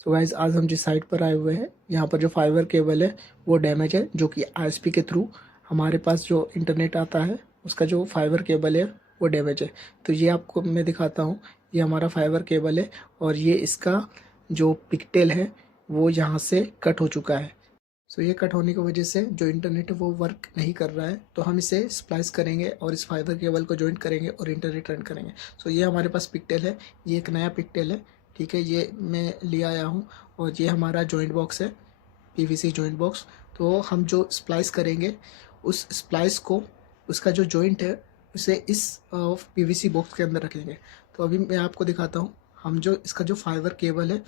So guys आज हम जिस साइट पर आए हुए हैं, यहाँ पर जो फाइबर केबल है वो डैमेज है, जो कि आईएसपी के थ्रू हमारे पास जो इंटरनेट आता है उसका जो फाइबर केबल है वो डैमेज है। तो ये आपको मैं दिखाता हूँ, ये हमारा फाइबर केबल है और ये इसका जो पिकटेल है वो यहाँ से कट हो चुका है। सो ये कट होने की वजह से जो इंटरनेट है वो वर्क नहीं कर रहा है। तो हम इसे स्प्लाइस करेंगे और इस फाइबर केबल को जॉइंट करेंगे और इंटरनेट रन करेंगे। सो ये हमारे पास पिकटेल है, ये एक नया पिकटेल है, ठीक है, ये मैं ले आया हूँ। और ये हमारा जॉइंट बॉक्स है, पीवीसी जॉइंट बॉक्स। तो हम जो स्प्लाइस करेंगे उस स्प्लाइस को, उसका जो जॉइंट है उसे इस पीवीसी बॉक्स के अंदर रखेंगे। तो अभी मैं आपको दिखाता हूँ, हम जो इसका जो फाइबर केबल है,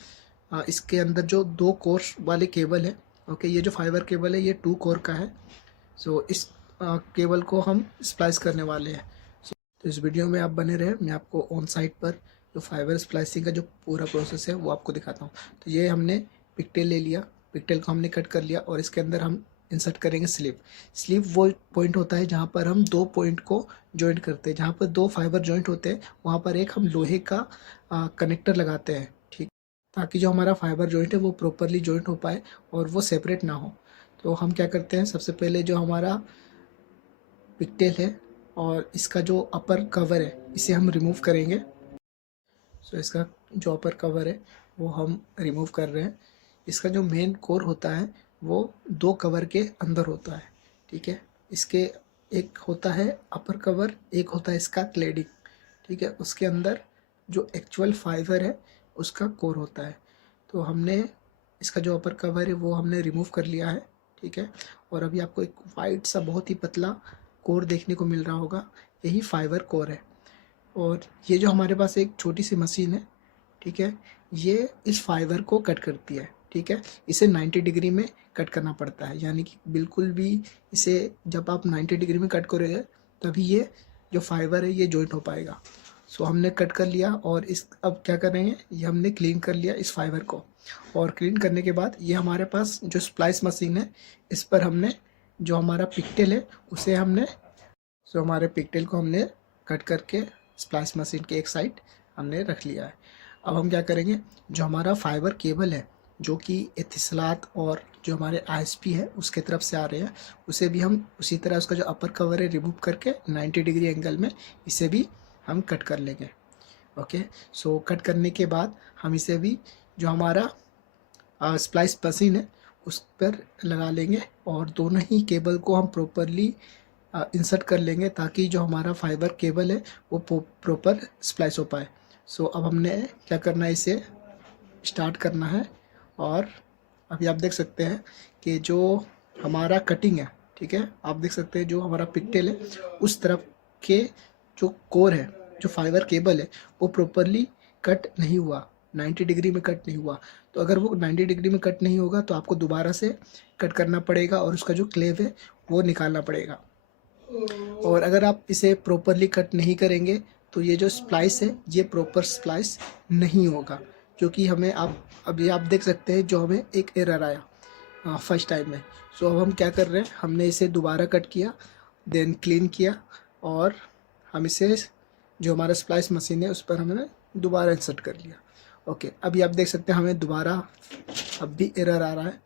इसके अंदर जो 2 कोर वाले केबल है, ओके, ये जो फाइबर केबल है ये 2 कोर का है। सो इस केबल को हम स्प्लाइस करने वाले हैं। तो इस वीडियो में आप बने रहे, मैं आपको ऑन साइट पर जो फाइबर स्प्लाइसिंग का जो पूरा प्रोसेस है वो आपको दिखाता हूँ। तो ये हमने पिकटेल ले लिया, पिकटेल को हमने कट कर लिया और इसके अंदर हम इंसर्ट करेंगे स्लीव। स्लीव वो पॉइंट होता है जहाँ पर हम 2 पॉइंट को जॉइंट करते हैं, जहाँ पर 2 फाइबर जॉइंट होते हैं वहाँ पर एक हम लोहे का कनेक्टर लगाते हैं, ठीक, ताकि जो हमारा फाइबर जॉइंट है वो प्रॉपरली जॉइंट हो पाए और वो सेपरेट ना हो। तो हम क्या करते हैं, सबसे पहले जो हमारा पिकटेल है और इसका जो अपर कवर है इसे हम रिमूव करेंगे। सो इसका जो अपर कवर है वो हम रिमूव कर रहे हैं। इसका जो मेन कोर होता है वो 2 कवर के अंदर होता है, ठीक है। इसके एक होता है अपर कवर, एक होता है इसका क्लेडिंग, ठीक है। उसके अंदर जो एक्चुअल फाइबर है उसका कोर होता है। तो हमने इसका जो अपर कवर है वो हमने रिमूव कर लिया है, ठीक है। और अभी आपको एक वाइट सा बहुत ही पतला कोर देखने को मिल रहा होगा, यही फाइबर कोर है। और ये जो हमारे पास एक छोटी सी मशीन है, ठीक है, ये इस फाइबर को कट करती है, ठीक है। इसे 90 डिग्री में कट करना पड़ता है, यानी कि बिल्कुल भी इसे जब आप 90 डिग्री में कट करोगे तभी ये जो फाइबर है ये जॉइंट हो पाएगा। सो हमने कट कर लिया और इस अब क्या करेंगे, ये हमने क्लीन कर लिया इस फाइबर को। और क्लीन करने के बाद ये हमारे पास जो स्प्लाइस मशीन है, इस पर हमने जो हमारा पिकटेल है उसे हमने, सो हमारे पिकटेल को हमने कट करके स्प्लाइस मशीन के एक साइड हमने रख लिया है। अब हम क्या करेंगे, जो हमारा फाइबर केबल है जो कि एथिसलात और जो हमारे आईएसपी है उसके तरफ से आ रहे हैं, उसे भी हम उसी तरह उसका जो अपर कवर है रिमूव करके 90 डिग्री एंगल में इसे भी हम कट कर लेंगे, ओके। सो कट करने के बाद हम इसे भी जो हमारा स्प्लाइस मशीन है उस पर लगा लेंगे और दोनों ही केबल को हम प्रॉपरली इंसर्ट कर लेंगे ताकि जो हमारा फाइबर केबल है वो प्रॉपर स्प्लाइस हो पाए। सो अब हमने क्या करना है, इसे स्टार्ट करना है। और अभी आप देख सकते हैं कि जो हमारा कटिंग है, ठीक है, आप देख सकते हैं जो हमारा पिकटेल है उस तरफ के जो कोर है, जो फाइबर केबल है वो प्रॉपरली कट नहीं हुआ, 90 डिग्री में कट नहीं हुआ। तो अगर वो 90 डिग्री में कट नहीं होगा तो आपको दोबारा से कट करना पड़ेगा और उसका जो क्लेव है वो निकालना पड़ेगा। और अगर आप इसे प्रॉपरली कट नहीं करेंगे तो ये जो स्प्लाइस है ये प्रॉपर स्प्लाइस नहीं होगा, क्योंकि हमें आप अभी आप देख सकते हैं जो हमें एक एरर आया फर्स्ट टाइम में। सो अब हम क्या कर रहे हैं, हमने इसे दोबारा कट किया, देन क्लीन किया और हम इसे जो हमारा स्प्लाइस मशीन है उस पर हमने दोबारा इंसर्ट कर लिया, ओके। अभी आप देख सकते हैं हमें दोबारा अब भी एरर आ रहा है।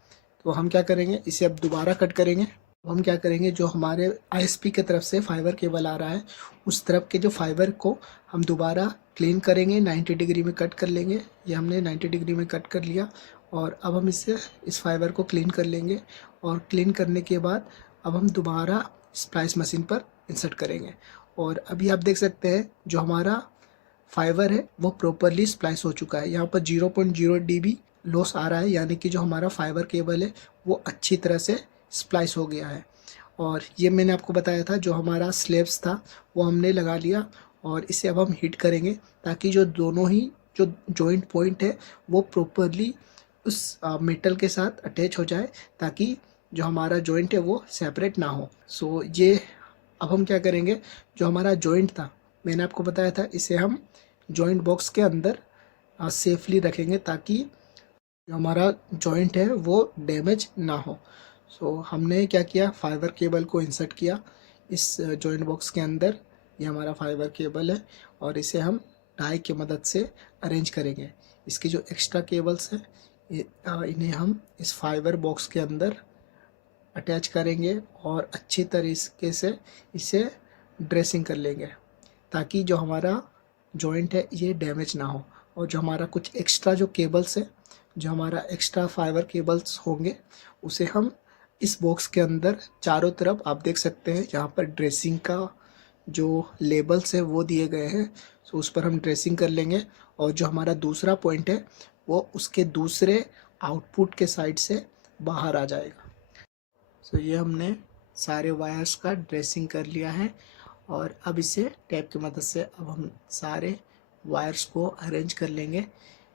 तो हम क्या करेंगे, इसे अब दोबारा कट करेंगे। हम क्या करेंगे, जो हमारे आईएसपी की तरफ से फाइबर केबल आ रहा है उस तरफ के जो फाइबर को हम दोबारा क्लीन करेंगे, 90 डिग्री में कट कर लेंगे। ये हमने 90 डिग्री में कट कर लिया और अब हम इस फाइबर को क्लीन कर लेंगे। और क्लीन करने के बाद अब हम दोबारा स्प्लाइस मशीन पर इंसर्ट करेंगे। और अभी आप देख सकते हैं जो हमारा फाइबर है वो प्रॉपरली स्प्लाइस हो चुका है। यहाँ पर 0.0 dB लॉस आ रहा है, यानी कि जो हमारा फाइबर केबल है वो अच्छी तरह से स्प्लाइस हो गया है। और ये मैंने आपको बताया था जो हमारा स्लेब्स था वो हमने लगा लिया और इसे अब हम हीट करेंगे ताकि जो दोनों ही जो जॉइंट पॉइंट है वो प्रॉपरली उस मेटल के साथ अटैच हो जाए, ताकि जो हमारा जॉइंट है वो सेपरेट ना हो। सो ये अब हम क्या करेंगे, जो हमारा जॉइंट था मैंने आपको बताया था इसे हम जॉइंट बॉक्स के अंदर सेफली रखेंगे ताकि जो हमारा जॉइंट है वो डैमेज ना हो। सो हमने क्या किया, फाइबर केबल को इंसर्ट किया इस जॉइंट बॉक्स के अंदर। ये हमारा फाइबर केबल है और इसे हम डाई की मदद से अरेंज करेंगे। इसकी जो एक्स्ट्रा केबल्स हैं इन्हें हम इस फाइबर बॉक्स के अंदर अटैच करेंगे और अच्छी तरीके से इसे ड्रेसिंग कर लेंगे, ताकि जो हमारा जॉइंट है ये डैमेज ना हो। और जो हमारा कुछ एक्स्ट्रा जो केबल्स है, जो हमारा एक्स्ट्रा फाइबर केबल्स होंगे, उसे हम इस बॉक्स के अंदर चारों तरफ आप देख सकते हैं, यहाँ पर ड्रेसिंग का जो लेबल्स है वो दिए गए हैं, तो उस पर हम ड्रेसिंग कर लेंगे। और जो हमारा दूसरा पॉइंट है वो उसके दूसरे आउटपुट के साइड से बाहर आ जाएगा। सो ये हमने सारे वायर्स का ड्रेसिंग कर लिया है और अब इसे टेप की मदद से अब हम सारे वायर्स को अरेंज कर लेंगे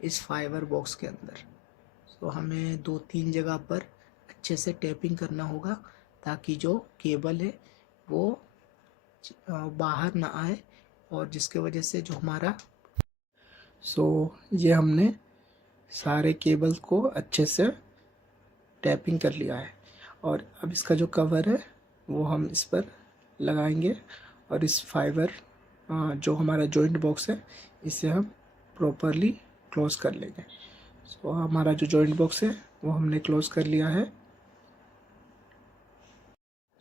इस फाइबर बॉक्स के अंदर। सो हमें 2-3 जगह पर अच्छे से टेपिंग करना होगा, ताकि जो केबल है वो बाहर ना आए, और जिसके वजह से जो हमारा ये हमने सारे केबल को अच्छे से टैपिंग कर लिया है। और अब इसका जो कवर है वो हम इस पर लगाएंगे और इस फाइबर जो हमारा जॉइंट बॉक्स है इसे हम प्रॉपरली क्लोज कर लेंगे। हमारा जो जॉइंट बॉक्स है वो हमने क्लोज कर लिया है।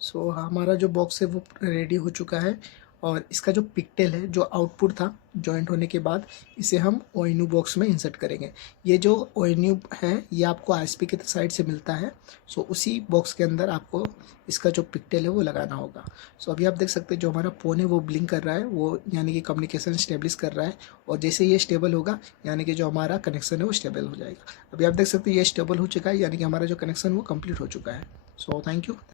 हमारा जो बॉक्स है वो रेडी हो चुका है। और इसका जो पिक्टेल है, जो आउटपुट था जॉइंट होने के बाद, इसे हम ONU बॉक्स में इंसर्ट करेंगे। ये जो ONU है ये आपको ISP की साइड से मिलता है। उसी बॉक्स के अंदर आपको इसका जो पिक्टेल है वो लगाना होगा। अभी आप देख सकते हैं जो हमारा फ़ोन है वो ब्लिंक कर रहा है, वो यानी कि कम्युनिकेशन स्टेब्लिश कर रहा है। और जैसे ये स्टेबल होगा यानी कि जो हमारा कनेक्शन है वो स्टेबल हो जाएगा। अभी आप देख सकते हैं ये स्टेबल हो चुका है, यानी कि हमारा जो कनेक्शन वो कम्प्लीट हो चुका है। Thank you.